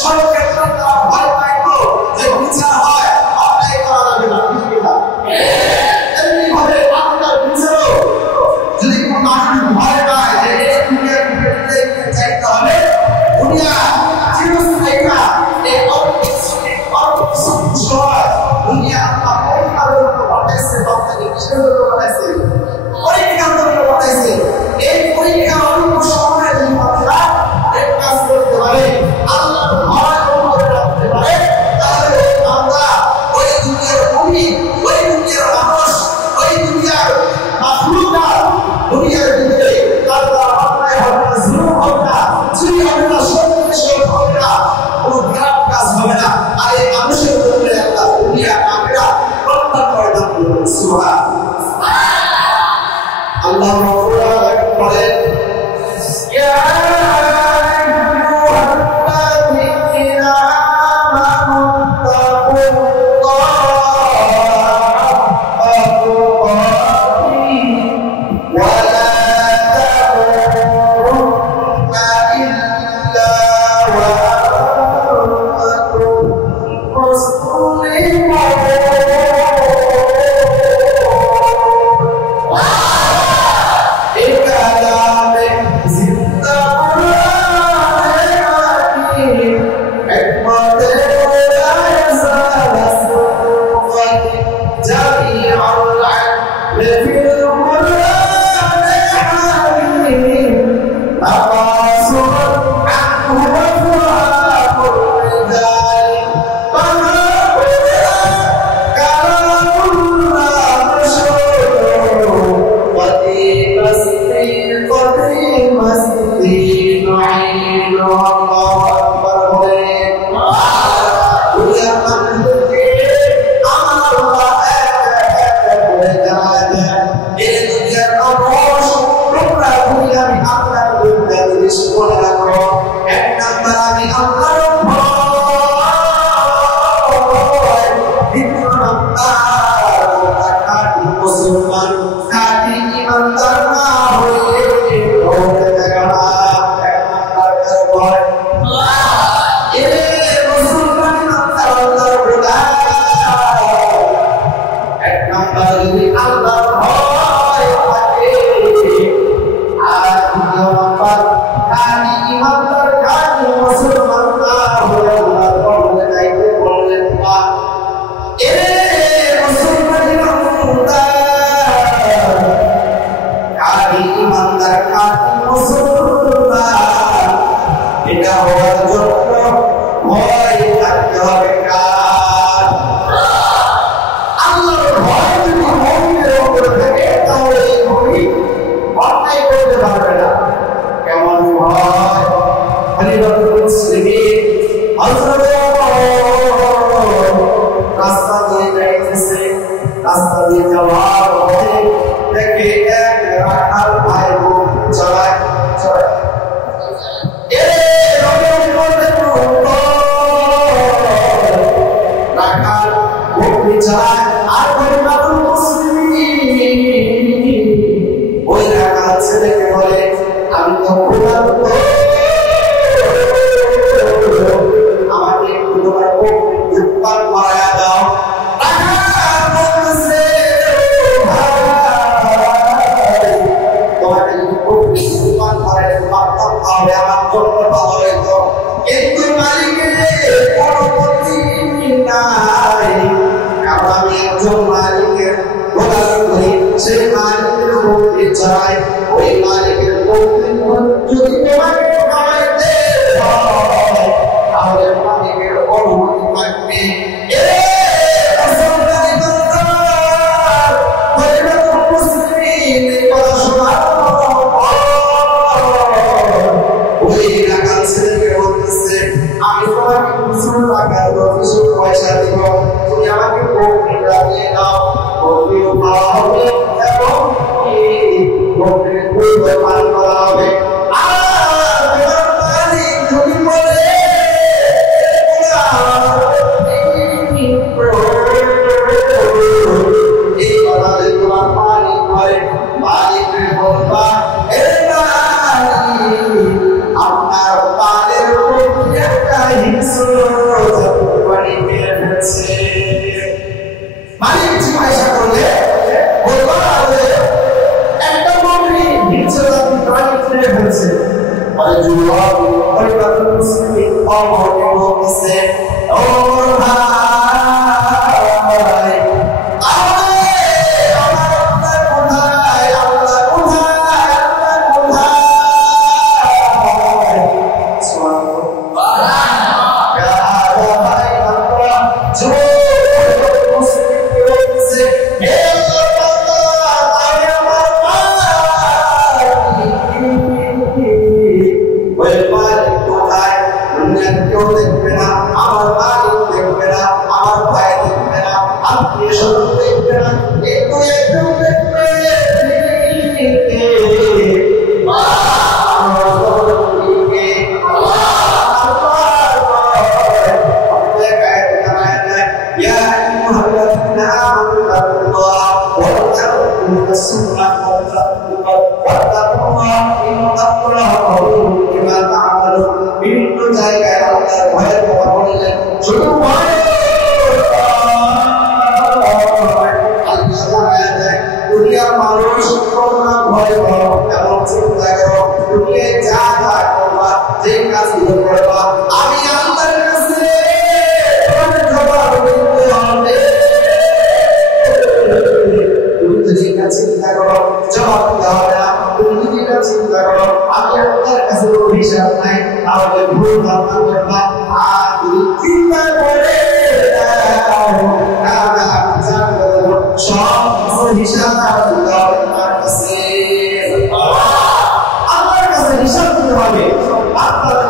সব ক্ষেত্রে ভয় পাইব যে বিচার হয় অন্যায় করা যাবে না। আল্লাহু আকবার বলে দুনিয়ার মানুষকে আমার আল্লাহ এক করে জানায় দেন এই দুনিয়ার মানুষ তোমরা দুনিয়ার আপনার দুনিয়া জিনিস মনে রাখো এক নাম্বার আমি আল্লাহর ভয় দ্বিতীয় নাম্বার খাঁটি মুসলমান খাঁটি ইমানদার না হয়ে ভোগে থাকা না এক নাম্বার কার ভয় মুসলমান আল্লাহর ভয় এক নাম্বার যদি আল্লাহর ভয় থাকে আর দ্বিতীয় নাম্বার খাঁটি ইমানদার খাঁটি মুসলমান না হয়ে আল্লাহর ভয় যাইতে বললেন না মুসলমান খাঁটি ইমানদার খাঁটি মুসলমান এটা হওয়ার জন্য ভয় থাকতে হবে কার আল্লাহর ভয় যদি মুমিনের উপরে থাকে তাহলে এই মুমিন অন্যায় করতে পারবে না কেমন ভয় খলিফাতুল মুসলিমিন হযরত রাস্তা দিয়ে যাইতেছে রাস্তা দিয়ে যাওয়ার পথে দেখে এক রাখাল ভাই বোন চড়ায় রাখাল বকরি চড়ায় আর খলিফাতুল মুসলিমিন ওই রাখাল ছেলেকে বলে আমি তো ক্ষুধার্ত আমাকে একটু তোমার বকরি দুধপান করায়া দাও রাখাল বলতেছে তোমাকে যদি বকরি দুধপান করাইতে পারতাম তাহলে আমার জন্য ভালো হইতো কিন্তু মালিকের অনুমতি নাই কারণ আমি একজন মালিকের গোলাম করি সেই মালিকের বকরি চড়াই ওই মালিকের বকরি যদি তোমাকে খাওয়াইতে হয় তাহলে মালিকের অনুমতি থাকবে আমি তোমাকে কিছু টাকা দেবো কিছু পয়সা দিব তুমি আমাকে বকরিটা দিয়ে দাও বকরিও খাওয়া হবে এবং বকরির দুধ পান করা হবে আর তোমার মালিক যদি বলে এই কথা যদি তোমার মালিক বলে মালিকের বলবা আপনার পালের উপরে একটা হিংস্র জাতি মেরে ফেলছে মালিক জিজ্ঞাসা করলে বলবা একটা বকরি হিংস্র জাতি প্রাণী মেরে ফেলছে বলে যুবক খলিফাতুল মুসলিমিন অমরকে বলতেছে ও ভাই বিভিন্ন জায়গায় আল্লাহর ভয়ের কথা বললেন শুধু ভয় দুনিয়ার মানুষ করোনা ভয় করো এবং চিন্তা করো দুনিয়ায় যা যা করবা যে কাজগুলো করবা আমি আল্লাহর কাছে জবাব দিতে হবে তুমি তো যেটা চিন্তা করো জবাব দিতে হবে না তুমি যেটা চিন্তা করো আমি আল্লাহর কাছে কোনো হিসাব নাই তাহলে ভুল ধারণা করবা আর তুমি চিন্তা করে সব হিসাব আল্লাহর কাছে হিসাব দিতে হবে। আপনারা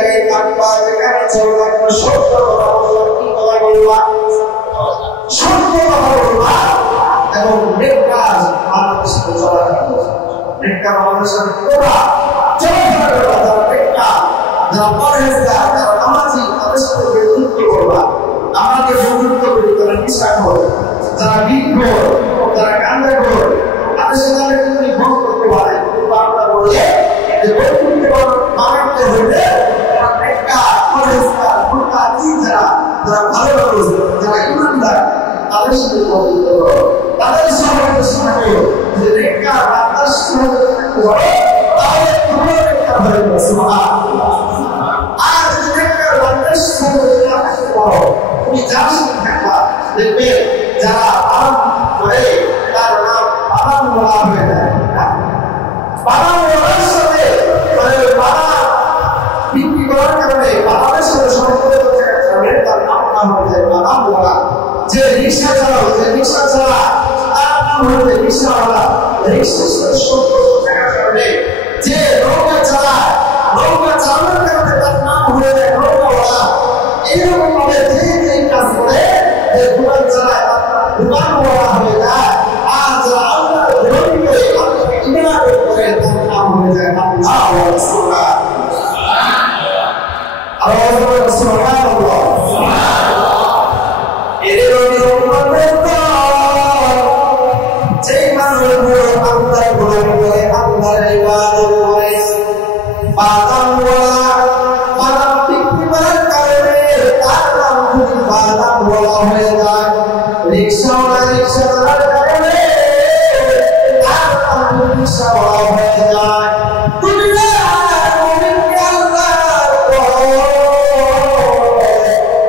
জায়গায় থাকবা, যেখানে চলবা, সত্য কথা বলবা, কি কথা বলবা? সত্য কথা বলবা এবং নেক কাজ মানুষের সাথে চলা করবা। নেক কাজ মানুষের সাথে করা চলাফেরা করবা, যারা নেক কাজ, যারা পরহেজগার, যারা নামাজি, তাদের সাথে বন্ধুত্ব করবা। আমাকে বন্ধুত্ব করি, তারা নিশাখোর, যারা বিঘ্নর, যারা গাঁজাখোর, তাদের সাথে আমি কিন্তু ভোগ করতে পারি। কিন্তু আমরা বললে যে বন্ধুত্ব মানতে হইলে নেক কাজ, পরহেজগার, মুত্তাকি যারা ভালো মানুষ, যারা ইমানদার, তাদের সাথে বন্ধুত্ব করো, তাদের সহযোগিতা করো। যে নেক কাজ বান্দার সহযোগিতা করো, তাহলে তোমরা নেক কাজ হয়ে যাবে। সুবহানাল্লাহ। আর যদি নেক কাজ বান্দার সহযোগিতা করো, তুমি যার সাথে থাকবা, দেখবে যারা পালন করে তার নাম পালন বলা হয়ে যায়। পালন বলার সাথে পালন বিক্রি করার কারণে পালনের সাথে সম্পর্ক থাকার কারণে তার নাম হয়ে যায় পালন বলা। যে রিক্সা চালাও, যে রিক্সা চালা, তার নাম হয়ে যায় রিক্সাওয়ালা। রিক্সার সাথে সম্পর্ক থাকার কারণে যে নৌকা চালায়, নৌকা চালানোর কারণে তার নাম হয়ে যায় নৌকাওয়ালা। এরকম ভাবে যে কাজ করে, যে দোকান চালায়, দোকান বলা হয়ে যায়। আর যারা আল্লাহর গোলামি করে, আল্লাহকে ইবাদত করে, তার নাম হয়ে যায় আল্লাহ ওয়া রাসূলুল্লাহ। আল্লাহু আকবার, সুবহানাল্লাহ। এর উম্মতের দল, যেই মানুষগুলো আল্লাহর গোলামি করে, আল্লাহর ইবাদত করে, বাদাম বিক্রি করার কারণে তার নাম যদি বাদাম বলা হয়ে যায়। রিক্সাওয়ালা রিক্সা চালার কারণে তার নাম রিক্সা বলা হয়ে যায়। দুনিয়ার মুমিনকে আল্লাহর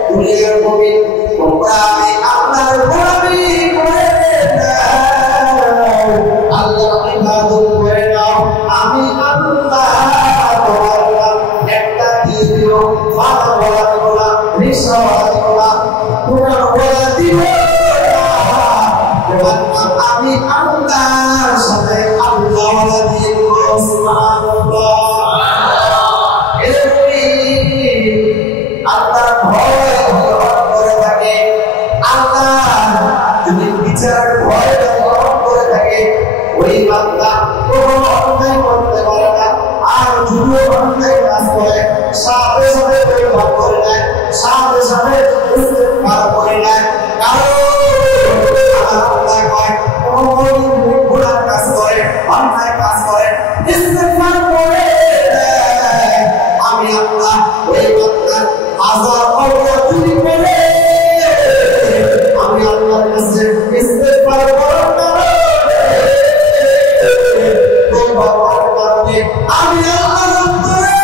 দুনিয়ার মুমিন, তোমরা আমি আল্লাহর গোলামি করে নাও, আল্লাহর ইবাদত করে নাও। আমি আল্লাহ তোমার নাম একটা দিয়ে দিও, বাদাম বলা দিব না, রিক্সা বলা দিব না, দোকান বলা দিব না। আমি আল্লাহর সাথে আল্লাহ দিয়ে দিব। সুবহানাল্লাহ। আল্লাহর ভয় গ্রহণ করে থাকে, আল্লাহ যদি বিচার ভয় গ্রহণ করে থাকে, ওই বান্দা কোনো অন্যায় করতে পারে না। আর যদি অন্যায় কাজ করে, সাথে সাথে পরিমাপ করে নেয়, সাথে সাথে ইস্তেগফার করে নেয়। কারণ আল্লাহ কয়, কোন গুনাহ কাজ করে, অন্যায় কাজ করে, ইস্তেগফার করে নেয়, আমি আল্লাহ ওই বান্দার আযাব অবতীর্ণ করে আমি আল্লাহর কাছে ইস্তেগফার করার কারণে, তওবা করার কারণে আমি আল্লাহর অন্তরে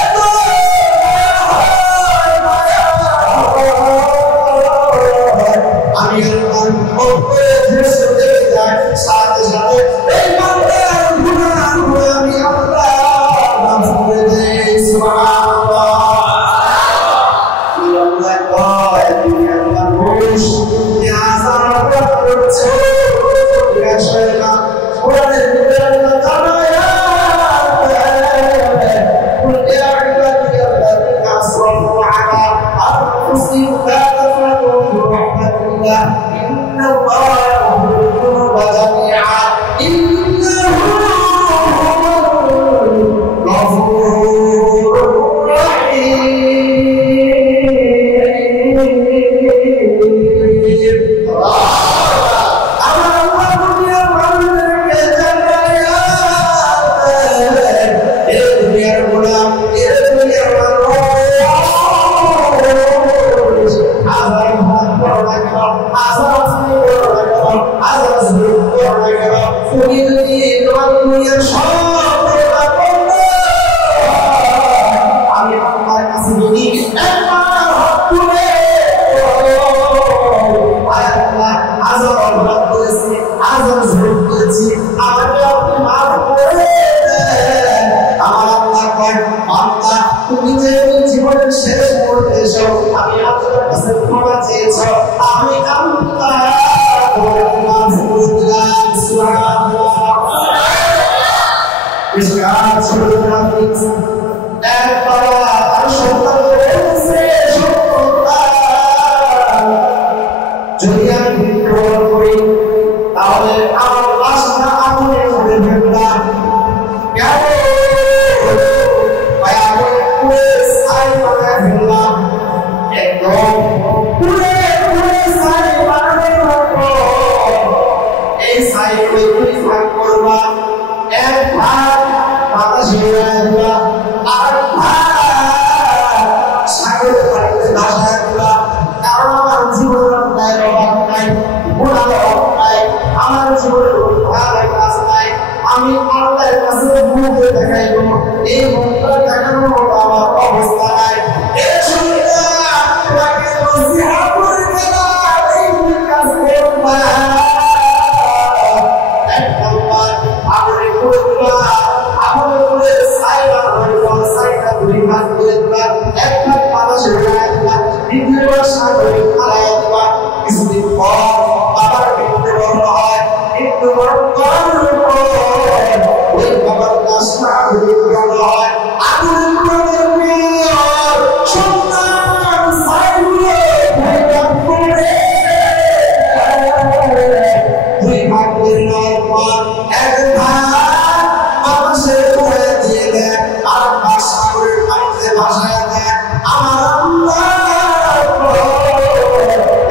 এত আমি আল্লাহর অন্তরে ধীরে ধীরে যাই, সাথে সাথে এই বান্দার গুনাহগুলো আমি আল্লাহ মাফ করে দেই। সুবহানাল্লাহ। আল্লাহ কয়, দুনিয়ার মানুষ তুমি আযাব করছো, বিষয় না। কোরআনের ভিতরে আল্লাহ জানায়, কুল ইয়া ইবাদি আল্লাযিনা আসরাফু আলা আনফুসিহিম লা তাকনাতু মিন রাহমাতিল্লাহ ইন্নাল্লাহা ইয়াগফিরু যুনুবা জামিআ ইন্নাহু গফুরুর তুমি যে জীবনের শেষ মুহূর্তে এসো, আমি আল্লাহর কাছে ক্ষমা চেয়েছ, আমি আল্লাহ তোমার মাফ করে দিলাম। সুবহানাল্লাহ। ইসলাম শুরু করা একবার দিবা আর সাগরের পানিতে ভাসায় দিবা কারণ আমার জীবনের অভাব নাই গুণার অভাব নাই আমার জীবনের ভালো কাজ নাই আমি আল্লাহর কাছে মুখ দেখাইব এই মুখটা দেখানোর মতো আমার অবস্থা নাই এই শুনটা তোমাকে নসিহত করে দিলাম এই কাজ করবা এক নাম্বার আপনি করবা আপনি করে সাইরা হইবা সাইরা দুই ভাগ করে দিবা এক ভাগ মানুষের গায়ে দিবা দ্বিতীয়বার সাগরে ফেলাই দিবা কিছুদিন পর আবার মৃত্যুবরণ হয় মৃত্যুবরণ করার পর ওই বাবার কাজটা মৃত্যুবরণ হয় আগুনের মধ্যে প্রিয়র সন্তান সাইগুলো ভেঙে পড়ে দুই ভাগ করে নেওয়ার পর এক ভাগ বাতাসের উড়ে দিয়ে দেয় আর ভাগ সাগরের পানিতে ভাসায় দেয় আমার আল্লাহ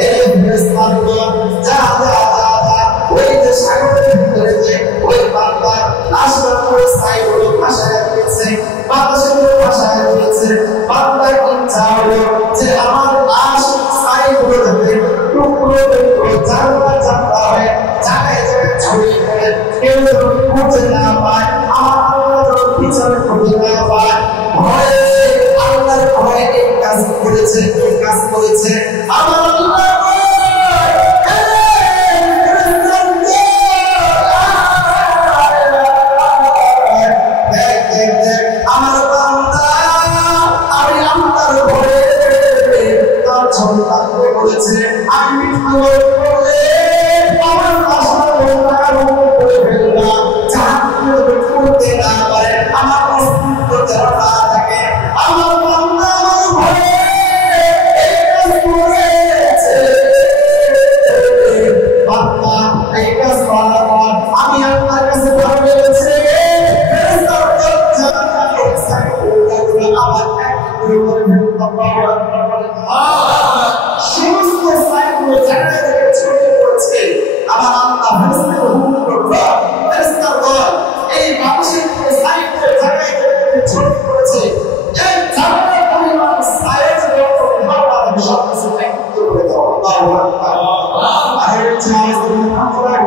এই ফেরেশতাগুলো যা যা যা যা ওই যে সাগরের ভিতরে যে ওই বান্দার লাশটা করে সাইগুলো ভাসায় দিয়েছে বাতাসের ভাসায় দিয়েছে বান্দার ইচ্ছা হলো যে আমার লাশ সাইগুলো থেকে টুকরো টুকরো জানলা জানলা হয়ে জায়গায় জায়গায় ছড়িয়ে পড়ে কেউ যেন খুঁজে না পায় আমার আল্লাহ যেন পিছনে খুঁজে না পায় ভয়ে আল্লাহর ভয়ে এই কাজ করেছে এই কাজ করেছে আমার আল্লাহ আমার বান্দা আমি আল্লাহর ভয়ে তার সন্তানকে বলেছে আমি মৃত্যুবরণ করলে আমার আশা করে ফেলবা যাতে করতে না পারে আমার অস্তিত্ব যেন না থাকে আমার বান্দা আমার ভয়ে এই কাজ করেছে বান্দা এই কাজ করার পর আমি আপনার কাছে ভালো লেগেছে আমার এক করে সমস্ত সাইগুলো জায়গায় জায়গায় ছড়িয়ে পড়েছে আমার আল্লাহ ফেরেশতাকে হুকুম করলো ফেরেশতাগণ এই বাতাসের সাইগুলো জায়গায় জায়গায় ছড়িয়ে পড়েছে এই জায়গায় পরিমাণ সাইজ আল্লাহ সব কিছু একত্র করে দাও আল্লাহু আকবার আর এই চাইজ আল্লাহু আকবার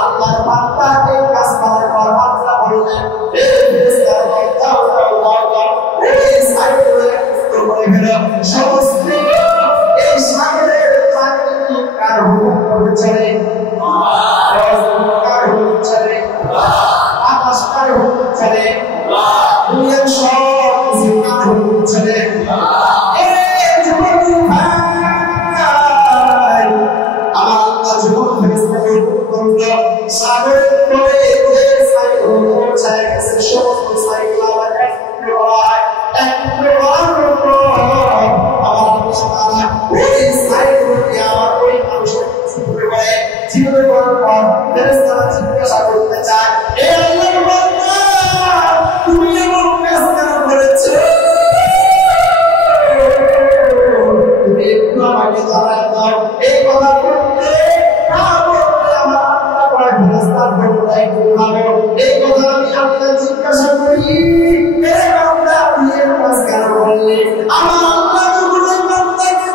আল্লাহর বান্দা এই কাজ করার পর আল্লাহ বললেন এই ফেরেশতাগণ দাও দাও দাও দাও এই সাইগুলো একত্র করে ফেলো সমস্ত এই সাগরের পানি কার হুকুম করে চলে কার হুকুম চলে আকাশ কার হুকুম চলে দুনিয়ার সব কিছু কার হুকুম চলে এই যুবক ভাই আমার আল্লাহ যুবক ফেরেশতাকে হুকুম করলো সাগরের পরে যে সাইগুলো পৌঁছায় গেছে সমস্ত সাইগুলো আবার একত্র হয় একত্র হওয়ার পর আমার আল্লাহ ওই সাইগুলোকে আমার ওই মানুষের জীবনে করে জীবনে করার পর ফেরেশতারা জিজ্ঞাসা করতে চায় এ আল্লাহর বান্দা তুমি এমন কাজ কেন করেছো তুমি একটু আমাকে জানাই দাও এই কথা বলতে না বলতে আমার আল্লাহ পরে ফেরেশতার বলতে একটু ভালো এই কথা আমি আপনাকে জিজ্ঞাসা করি এ বান্দা আপনি এই কাজ কেন করলে আমার আল্লাহ যখন এই বান্দাকে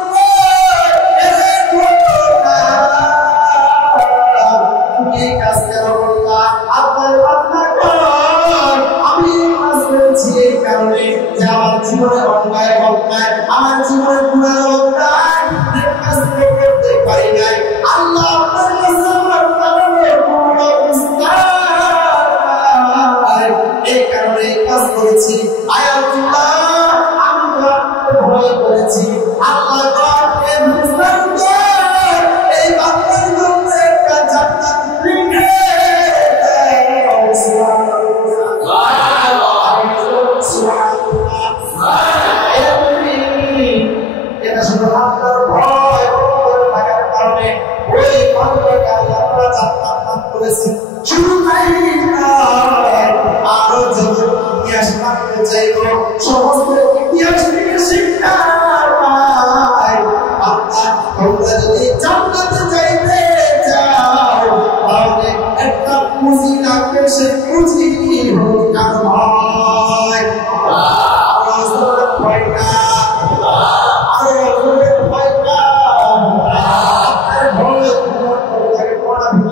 তুমি এই কাজ কেন করলা আপনার বান্দা আমি এই কাজ করেছি এই কারণে যে আমার জীবনে অন্যায় অন্যায় আমার জীবনে গুনাহ অন্যায় এই কাজ করতে পারি নাই আল্লাহ আপনার কাছে আমার এই কারণে এই কাজ করেছি আয়াতুল্লাহ আমি আপনার ভয় করেছি আল্লাহ এই বান্দার জন্য একটা জান্নাত লিখে দাও সুবহানাল্লাহ এটা শুধু আপনার ভয় থাকার কারণে ওই বান্দাকে আল্লাহ জান্নাত দান করেছেন শুধু তাই নয় আরো যত ইতিহাস জানতে চাইব সমস্ত ইতিহাস থেকে শিক্ষা পাই তোমরা যদি জান্নাতে যাইতে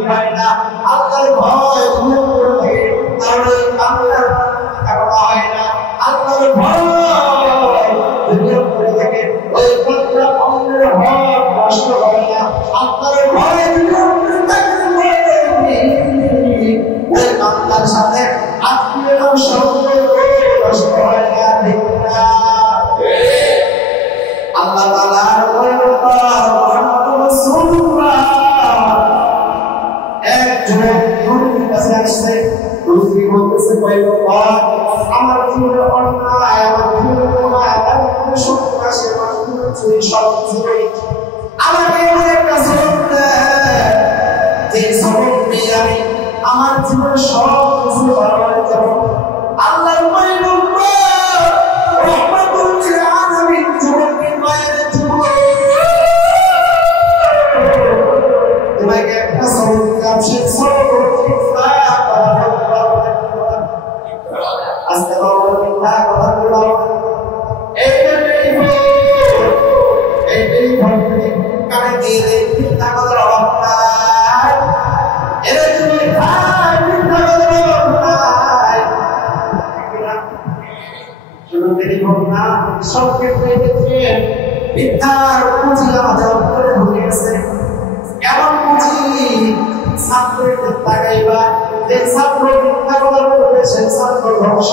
হয় না, আল্লাহর ভয় দূর করে থাকে, তাহলে আল্লাহর কথা হয় না। আল্লাহর ভয় দূর করে থাকে, ওই বান্দা অন্যের হক নষ্ট করে না। আল্লাহর ভয় দূর করে থাকে, ওই বান্দার সাথে আত্মীয়তার সম্পর্ক নষ্ট হয় না। ঠিক না? আল্লাহ তাআলার পয়গম্বর মুহাম্মদ রাসূলুল্লাহ একজন নবীর কাছে আসছে, নবী বলতেছে পয়গম্বর আমার জীবনে অন্যায়, আমার জীবনে গুনাহ, আমি কোনো সত্য আসে, আমার জীবনে চুরি সব চুরি, আমাকে এমন একটা সবক দেন যে সবক নিয়ে আমি আমার জীবনে সব কিছু ভালো হয়ে যাব। আল্লাহর পয়গম্বর রহমাতুল লিল আলামিন জীবনকে মায়ের জীবন তোমাকে একটা সবক দিলাম, সেই সবক আজকে বাবা মিথ্যা কথা বলো, এইটাই কানে দিয়ে মিথ্যা কথার অভাব নাই, এরা তুমি মিথ্যা কথার অভাব নাই। শুধু দেরি হোক না, সব ক্ষেত্রে দেখে মিথ্যার পুঁজি আমাদের অন্তরে ঢুকে গেছে। এমন পুঁজি ছাত্রের তাকাইবা, যে ছাত্র মিথ্যা কথা বলবে সে ছাত্র ধ্বংস।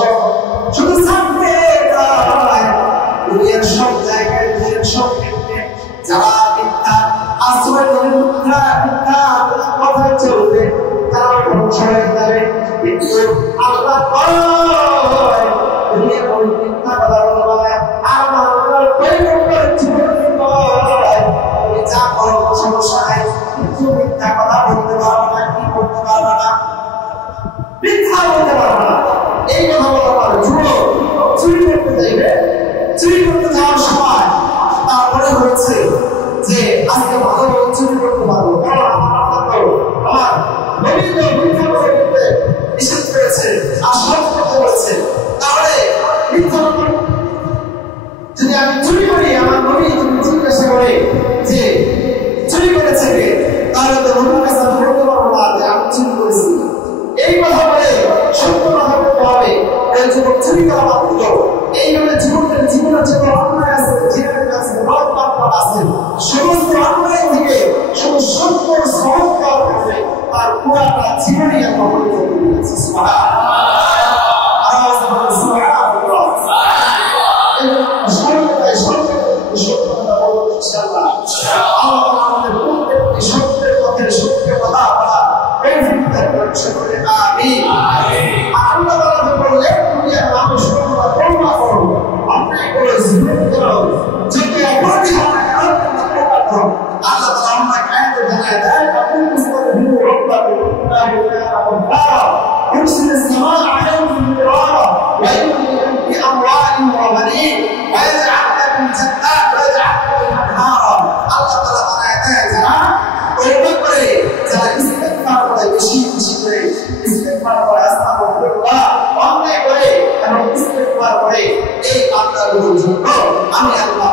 শুধু ছাত্রের নয়, দুনিয়ার সব জায়গায়, দুনিয়ার সব ক্ষেত্রে যারা মিথ্যা আশ্রয় করে মিথ্যা কথায় চলবে তারা ধ্বংস হয়ে যাবে। কিন্তু আল্লাহ কয় দুনিয়ার ওই মিথ্যা কথা বলবো না, আমার আল্লাহর পয়গম্বর জীবনে কয় তুমি যা করো সমস্যা নাই, কিন্তু মিথ্যা কথা বলতে পারো না, কি করতে পারো না, মিথ্যা বলতে পারো না। এই কথা বলা পারো চুরি করতে যাইবে, চুরি করতে যাওয়ার সময় তারপরে হয়েছে যে আজকে ভালো চুরি করতে পারবো, কারণ আমার নবী তো মিথ্যা কথা বলতে নিষেধ করেছে, আর সব করতে বলেছে। তাহলে মিথ্যা যদি আমি চুরি করি, আমার নবী যদি জিজ্ঞাসা করে যে চুরি করেছে কে, তাহলে তো নবীর কাছে আমি বলতে পারবো না যে আমি চুরি করেছি। এই কথা বলে সত্য কথা বলতে হবে। এই যুবক চুরি করা বাদ দিল, এইভাবে জীবনের যত অন্যায় আছে, জীবনের কাছে আছে, সমস্ত অন্যায় থেকে শুধু সত্য সহজ দেওয়ার কাছে তার পুরাটা জীবনই আমরা পরিবর্তন করেছি। সত্যের পথে সত্য কথা বলা, আল্লাহ তাআলা বললেন দুনিয়ার মানুষ তোমরা তওবা করো, অন্যায় করে জীবন করো, যদি অপরাধী হয় তওবা করো। আল্লাহ তাআলা আমাকে আয়াতে জানায় দেয় আপনি মুস্তাগফিরু রাব্বাকুম ইন্নাহু কানা গাফফারা ইউরসিলুস সামাআ আলাইকুম মিদরারা ওয়া yumdidukum bi আমওয়ালিন ওয়া বানিন ওয়া ইয়াজআল লাকুম জান্নাত ওয়া ইয়াজআল লাকুম আনহারা। আল্লাহ তাআলা জানায় দেয় যারা তওবা করে, যারা ইস্তিগফার করে, বেশি বেশি করে ইস্তিগফার করে, আস্তাগফিরুল্লাহ অন্যায় করে এবং ইস্তিগফার করে, এই বান্দাগুলোর জন্য আমি আল্লাহ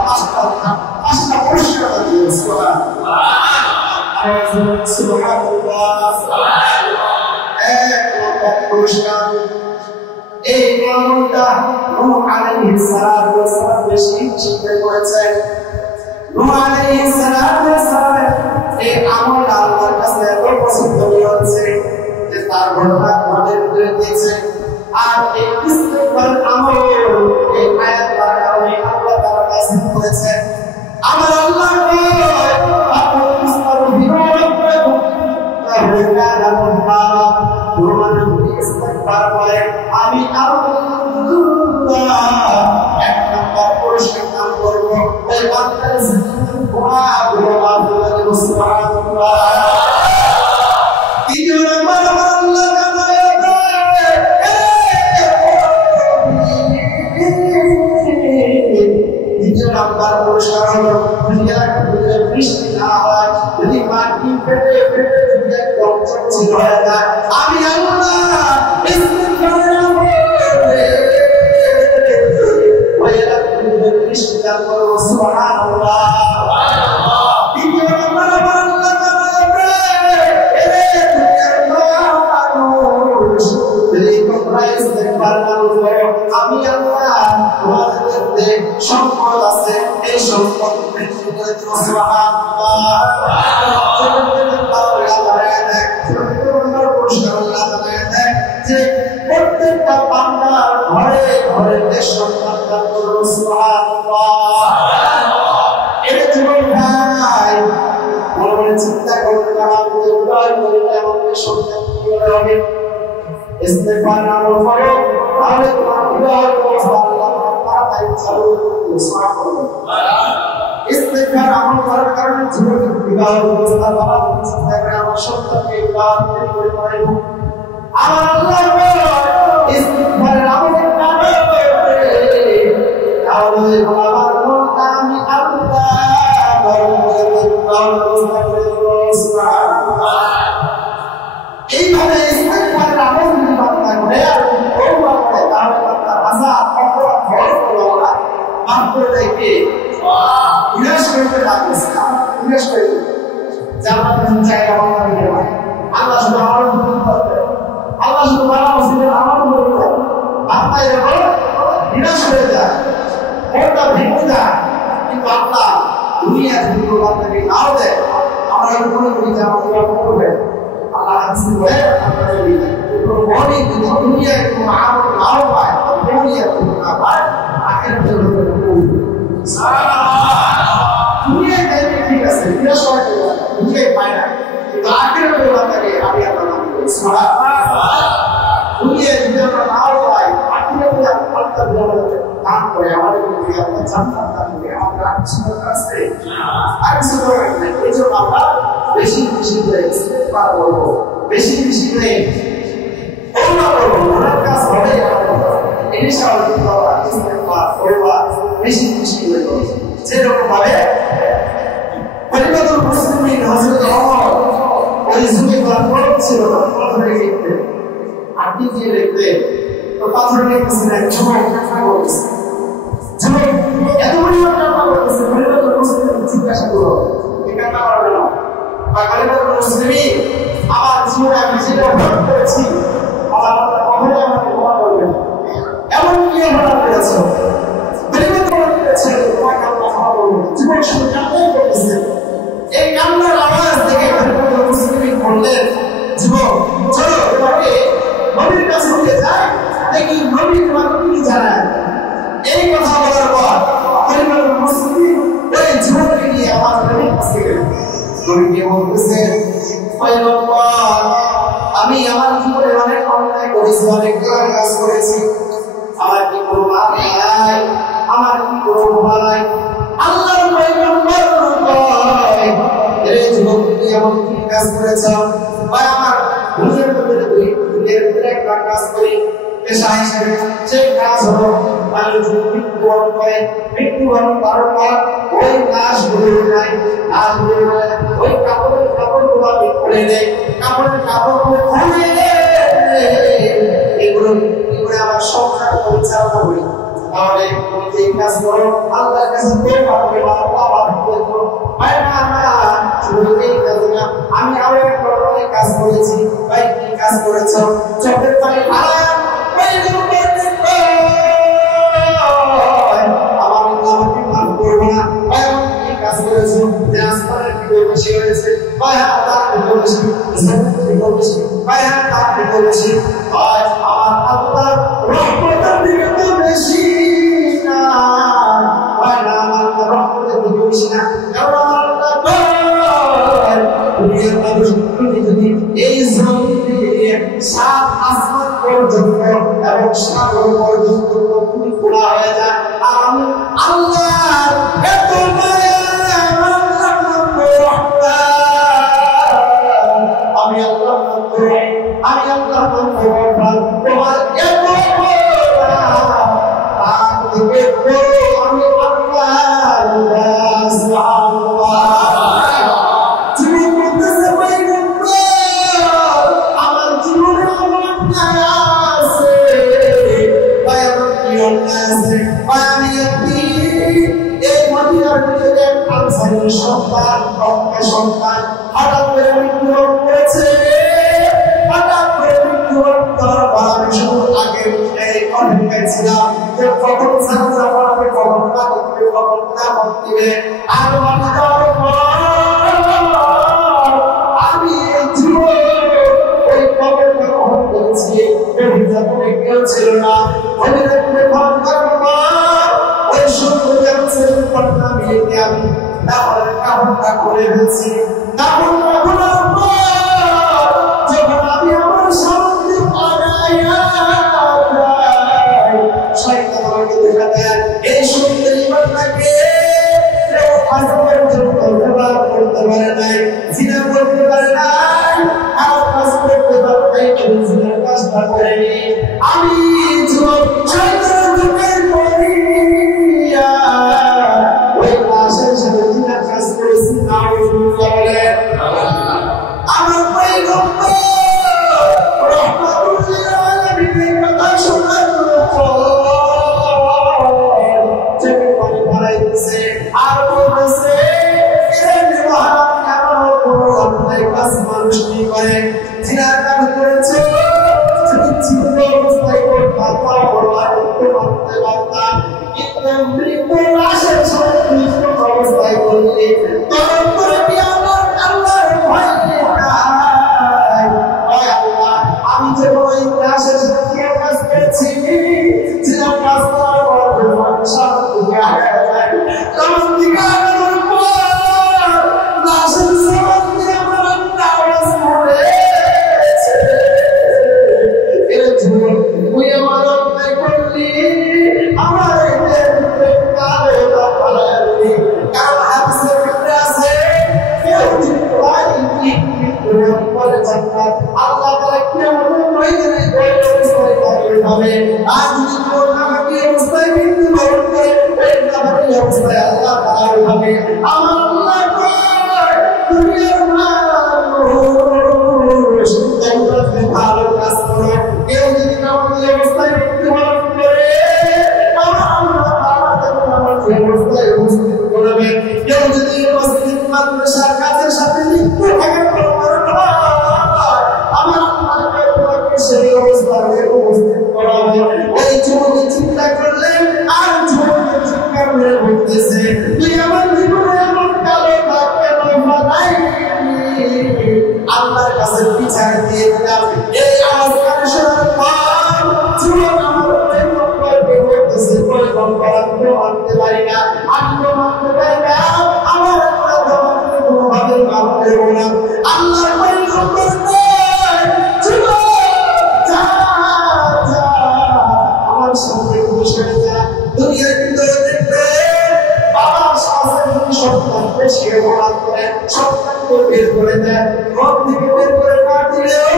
পাঁচটা পুরস্কার দিয়েছি। সুবহানাল্লাহ, সুবহানাল্লাহ। এক নম্বর পুরস্কার, এই আমলটা নূহ আলাইহিস সালাতু ওয়াস সালাম বেশি শিখতে করেছেন। নূহ আলাইহিস সালাতু ওয়াস সালাম এই আমলটা আল্লাহর কাছে এত পছন্দনীয় হয়েছে যে তার ঘটনা আমাদের বলে দিয়েছে। আর এই ইস্তিগফার আমল এই আয়াত দ্বারা কারণে আল্লাহ তাআলা কাছে বলেছে আমার আল্লাহ আপনি ইস্তিগফার রাব্বাকুম ইন্নাহু কানা গাফফারা, তোমরা ইস্তিগফার করে আমি আল্লাহ এক নম্বর পুরস্কার দান করব, এই বান্দার জীবনের গুনাহগুলো মাফ করে দেব। সুবহানাল্লাহ। দ্বিতীয় নম্বর আল্লাহ দ্বিতীয় নম্বর পুরস্কার হলো দুনিয়ার ভিতরে বৃষ্টি না হয়, যদি মাটি ফেটে ফেটে যদি একদম চকচক হয়ে যায়, আমি আল্লাহ ইস্তিগফারের আমলে বৃষ্টি দান করব। সুবহানাল্লাহ। তৃতীয় নম্বর আল্লাহ সম্পদ আছে, এই সম্পদ বৃদ্ধি করে দিও সুবহানাল্লাহ। যে প্রত্যেকটা বান্দার ঘরে ঘরে সন্তান দান করো সুবহানাল্লাহ। এটা জীবন ভাই মনে মনে চিন্তা করতে আমাদের উপায় করলে আমাদের সন্তান কি হবে। ইস্তেগফার আমল করো তাহলে তোমার বিবাহের ব্যবস্থা আল্লাহ তাআলা চালু করতে সুবহানাল্লাহ। ইস্তেগফার আমল করার কারণে জীবনের বিবাহের ব্যবস্থা বাবা চিন্তা করে আমার সন্তানকে বিবাহ করে পড়াইব। আমার আল্লাহ ইস্তেগফারের আমলের কারণে তাহলে আমার মনটা আমি আল্লাহ এইভাবে ইস্তেগফারের আমল যদি বান্দা করে আর তওবা করে তাহলে তার আযাব অপরাধ ভরপুরা মাফ করে দেয় কে? বিনাশ করতে লাগছে বিনাশ করে জান্নাতের জায়গা বানাবে কে? আল্লাহ শুধু আমার উপর করবে, আল্লাহ শুধু মারা মুসলিমের আমার উপর করবে। বান্দা এরকম বিনাশ হয়ে যায়, ওটা ভেঙে যায়, কিন্তু আল্লাহ দুনিয়া থেকে বান্দাকে নাও দেয়। আমরা মনে করি যে আমাদের করবে আল্লাহ হাসিল করে আপনারা যদি বলি যদি দুনিয়ায় কোনো আমল নাও পায় দুনিয়া কোনো না পায় আখিরাতে হতে দুনিয়ায় দেখবে ঠিক আছে বিনাশ হয় দুনিয়ায় পায় না, কিন্তু আখিরাতে বান্দাকে আমি আল্লাহ নাম করি সুবহানাল্লাহ। দুনিয়ায় যদি আমরা নাও পাই আখিরাতে আল্লাহ আমাদের দান করে আমাদের যদি আল্লাহ জান্নাত দান করে আমরা কিছু আছে আর কিছু দরকার নেই। এই জন্য আমরা বেশি বেশি করে ইস্তেগফার করব, বেশি বেশি করে তওবা করব, ওনার কাজ হবে ইনশাআল্লাহ। তওবা ইস্তেগফার তওবা বেশি বেশি করে করব। যেরকম ভাবে পরিবারের মুসলিমিন হযরত ওমর ওই যুগে পাথর ছিল না, পাথরে লিখতে আপনি যে লিখতে তো পাথরে লিখতেছেন এক সময় কথা বলতেছে যুবক এত পরিমাণ কথা বলতেছে পরিবারের মুসলিমিন জিজ্ঞাসা করলো এটা না পারবে না পরিবারের মুসলিমিন আমার জীবনে আমি যেটা ভোট করেছি আমার কখনো আমাকে ক্ষমা করবেন এমন কি আমরা করেছো পরিবারের করেছে তোমাকে আল্লাহ ক্ষমা করবেন। যুবক শুধু কান্নাই করতেছে, এই কান্নার আওয়াজ থেকে পরিবারের মুসলিমিন বললেন যুবক চলো তোমাকে নবীর কাছে নিয়ে যাই দেখি নবী তোমাকে কি জানায়। এই কথা বলার পর পরিবারের মুসলিমিন ওই যুবককে নিয়ে আমার নবীর কাছে গেলেন। নবীকে বলতেছে আমি আমার জীবনে অনেক অন্যায় করেছি, অনেক কাজ করেছি, আমার কি কোনো মাপ নাই, আমার কি কোনো ভাই আল্লাহর পয়গম্বর এই যুবক কি এমন কি কাজ করেছ ভাই আমার বুঝের ভিতরে দুইয়ের ভিতরে একটা কাজ করি পেশা হিসেবে সেই কাজ হলো আমি যদি মৃত্যুবরণ করে মৃত্যুবরণ করার পর ওই লাশগুলো নাই লাশগুলো ওই কাপড়গুলো আমি খুলে নেই কাপড়গুলো খুলে এগুলো কি করে আমার সংসার পরিচালনা করি। তাহলে তুমি যে কাজ করো আল্লাহর কাছে তওবা করে আল্লাহ মাফ করে দিও। ভাই না শুধু এই কাজ না, আমি আরো এক ধরনের কাজ করেছি। ভাই কি কাজ করেছো? চোখের পানি হারাম আমার আমাকে মাফ করবে না। ভাই কি কাজ করেছো? যে আসমানের ভিতরে বসে রয়েছে ভাই তার ভিতরে বসে জমিনের ভিতরে বসে ভাই তার ভিতরে বসে ভাই আমার আল্লাহ রহমতের দিকে তো বেশি না ভাই না আমার রহমতের দিকে বেশি না, কারণ আমার আল্লাহ দুনিয়ার মানুষ যদি এই জমিন থেকে নিয়ে সাত আসমান পর্যন্ত এবং সাগর পর্যন্ত তুমি খোলা হয়ে যায় আর আমি আল্লাহ এত মায়া আমি আল্লাহ তোমার এত আমি আমার জীবনে সন্তান সন্তান হঠাৎ করে মৃত্যুবরণ করেছে। হঠাৎ করে মৃত্যুবরণ করার পর আমি শুধু আগে এই অপেক্ষায় ছিলাম যে কখন জানাজা পড়াবে কখন দাফন দিবে আর মাটি দেওয়ার পর আমি এই জীবন ওই কবর গ্রহণ করেছি যখন কেউ ছিল না আমি গ্রহণ করার পর ওই সুন্দর আমি তাহলে কাপড়টা করে ফেলছি কাপড়টা খোলার পর যখন আমি আমার সামনে শয়তান আমাকে দেখা দেয় এই সুন্দর ইমানটাকে কেউ আজ পর্যন্ত ব্যবহার করতে পারে নাই জিনা করতে পারে নাই আর কাজ করতে পারে নাই কেউ জিনার কাজটা করেনি আমি যুবক শয়তানের যুগের পরিয়া ওই লাশের সাথে জিনার কাজ করেছি নাউজুবিল্লাহ বলেন আমার পয়গম্বর রাহমাতুল লিল আলামিনের কথা শোনার পর যেমন পানি ভরাইতেছে আর বলতেছে এরে মহারাজ আমার কোনো অন্যায় কাজ মানুষ কি করে জিনার কাজ করেছে যদি জীবন অবস্থায় করতাম তাহলে আর করতে পারতাম কিন্তু মৃত লাশের সাথে মৃত অবস্থায় করলে তখন করে কি আমার আল্লাহর ভয় নাই আমি যে ওই লাশের সাথে কাজ করেছি জিনার কাজ করার পর শান্তি যায় তখন দিকে আগানোর পর লাশের সাথে আমার আওয়াজ পড়েছে এর জীবন ওই আমার অন্যায় করলি আমার কালো পালালি কারণ হাদিসের ভিতরে আছে কেউ যদি পরে জান্নাত আল্লাহ তাআলা কিয়ামতের ময়দানে ওই অবস্থায় তাকে হবে আর যদি কেউ নাকি অবস্থায় মৃত্যুবরণ করে ওই নাকি অবস্থায় আল্লাহ তাআলা হবে আমার আল্লাহ কয় দুনিয়ার মানুষ তোমরা যদি ভালো কাজ করো কেউ যদি নাকি অবস্থায় মৃত্যুবরণ করে আমার আল্লাহ তাআলা তাকে নাকি অবস্থায় উপস্থিত করবে কেউ যদি মসজিদ মাদ্রাসার কাজের সাথে লিপ্ত থাকে আমার আল্লাহকে সেই অবস্থায় উপস্থিত করা হবে ওই যুবকে চিন্তা করলেন আর যুবকে চিন্তা করে বলতেছে তুই আমার জীবনে এমন কালো দাগ কেন বানাইনি আল্লাহর কাছে বিচার দিয়ে দিলাম এই আওয়াজ কানে শোনার পর যুবক আমার পয়গম্বরকে বলতেছে পয়গম্বর আমি তো মানতে পারি না আমি তো মানতে পারি না আমার আল্লাহ তোমাকে কোনোভাবে মাফ করবো না আল্লাহর পয়গম্বর আমার সামনে বসে যা দুনিয়ার ভিতরে দেখবে বাবার সাথে যদি সন্তানকে সে বলা করে সন্তানকে বের করে দেয় ঘর থেকে বের করে না দিলেও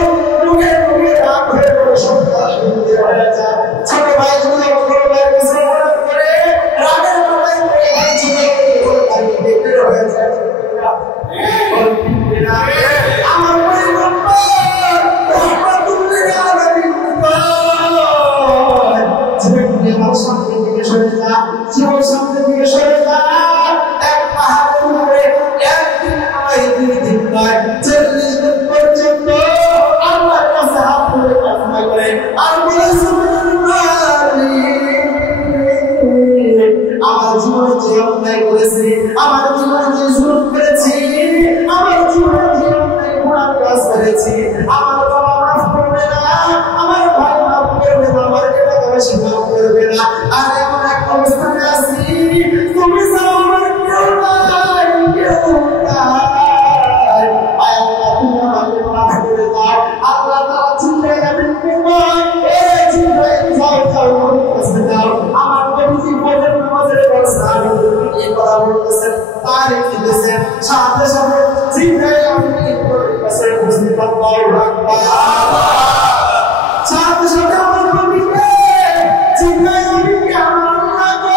মুখে মুখে রাগ হয়ে করে সন্তান বিরুদ্ধে হয়ে যায় ছোট ভাই যদি বড় ভাইয়ের কাছে মনে করে রাগের মাথায় পড়ে ভাই ছোট করে তাকে বের হয়ে যায় আমার পয়গম্বর রাহমাতুল লিল আলামিন আমার সামনে থেকে সরে যা জীবন সামনে থেকে সরে যা এক পাহাড়ের উপরে একদিন নয় দুই দিন নয় 40 দিন পর্যন্ত আল্লাহর কাছে হাত তুলে প্রার্থনা করে আর বলে আমার জীবনে যে অন্যায় করেছি আমার জীবনে যে জুলুম করেছি আমার জীবনে যে অন্যায় গুনাহ কাজ করেছি আমার বাবা মাফ করবে না আমার ভাই মাফ করবে না আমার এলাকাবাসী মাফ করবে না আর এমন এক অবস্থানে আছি তুমি ছাড়া আমার কেউ নাই আল্লাহ তুমি আমাকে মাফ করে দাও আল্লাহ তাআলা চিন্তায় আমি এই চিন্তায় যাও আমার নবীজি ফজর নামাজের অবস্থা আমি এই কথা বলতেছেন তার দিতেছেন সাথে সাথে চিন্তায় আমি কাছে উপস্থিত আল্লাহু আকবার সাথে সাথে আমার নবীকে চিন্তায় আমি আমার আল্লাহ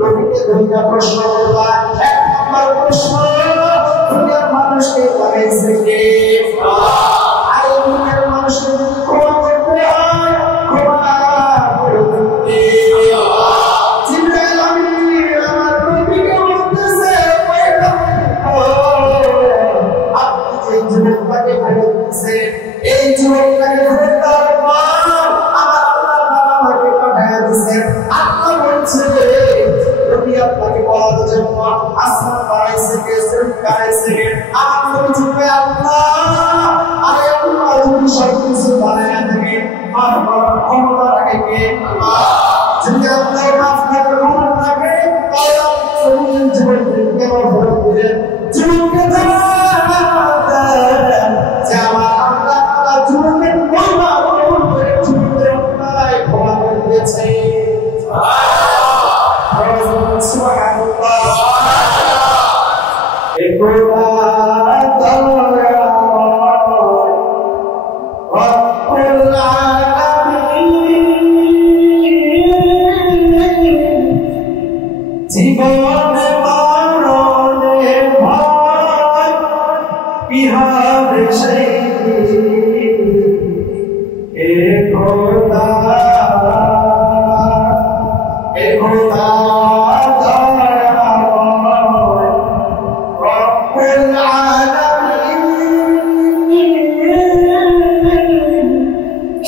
নবীকে দুইটা প্রশ্ন করবা এক নম্বর প্রশ্ন দুনিয়ার মানুষকে বানাইছে কে আর দুনিয়ার মানুষকে ক্ষমা করতে হয় ক্ষমা করতে চিন্তায় আমি আমার নবীকে বলতেছে আপনি যে যুবকটাকে ফেরত দিচ্ছেন এই যুবকটাকে ফেরত দেওয়ার পর আমার আল্লাহ আমাকে পাঠায় বানাইছে আমার নবী জিবে আল্লাহ আরে আল্লাহ তুমি সব কিছু বানায় থাকে আর বড় ক্ষমতা রাখে কে আল্লাহ যদি আল্লাহ মাফ করে ক্ষমতা রাখে তাহলে তুমি জীবনকে কেমন ভরে দিলেন জীবনকে যে আমার আল্লাহ তাআলা জীবনকে ক্ষমা করে জীবনকে আল্লাহ ক্ষমা করে দিয়েছে সুবহানাল্লাহ জীবনে মরণে ভয় ইহারে সেই এ খোদা রব্বুল আলামিন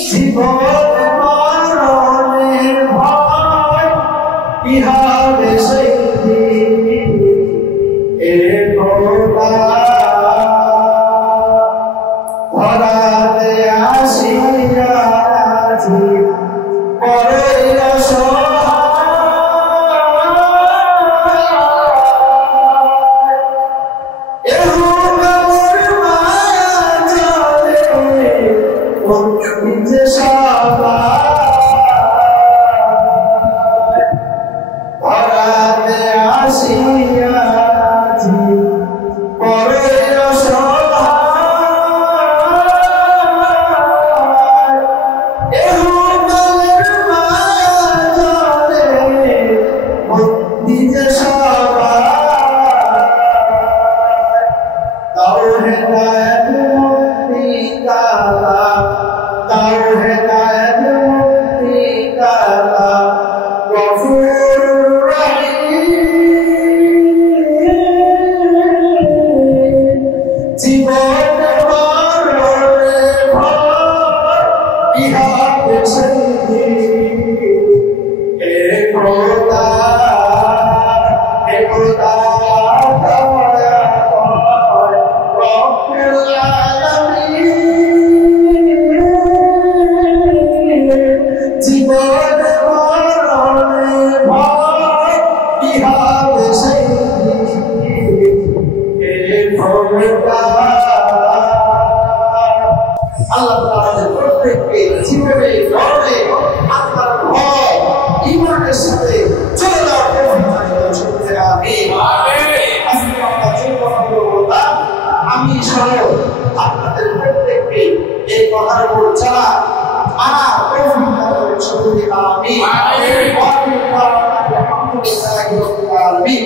জীবনে মরণে ভয় ইহারে সেই এ খোদা ধরাতে আসিয়া আজি করইল সহায় এহুকার মায়া চলে নিজে সবাই ধরাতে আসিয়া আজি করইল সহায় এহুকার মায়া চলে নিজে সবাই তাও হেদায়েত মুক্তি দাতা তাও হেদায়েত মুক্তি দাতা গফুর রহিম জীবন মরণে ভয় ইহাতে সেই এ খোদা দয়া কর রব্বুল আলামিন জীবন মরণে ভয় ইহাতে সেই এ খোদা আল্লাহ তাআলা প্রত্যেককে জীবনে মরণে আল্লাহর ভয় ঈমানের সাথে চলে যাওয়ার তৌফিক দান করুন আমিন আজকে আমরা যে কথাগুলো বললাম আমি সহ আপনাদের প্রত্যেককে এই কথার উপর চলা মানা তৌফিক দান করুন সকলকে আমিন আমিন ওয়া আলহামদুলিল্লাহি রাব্বিল আলামিন।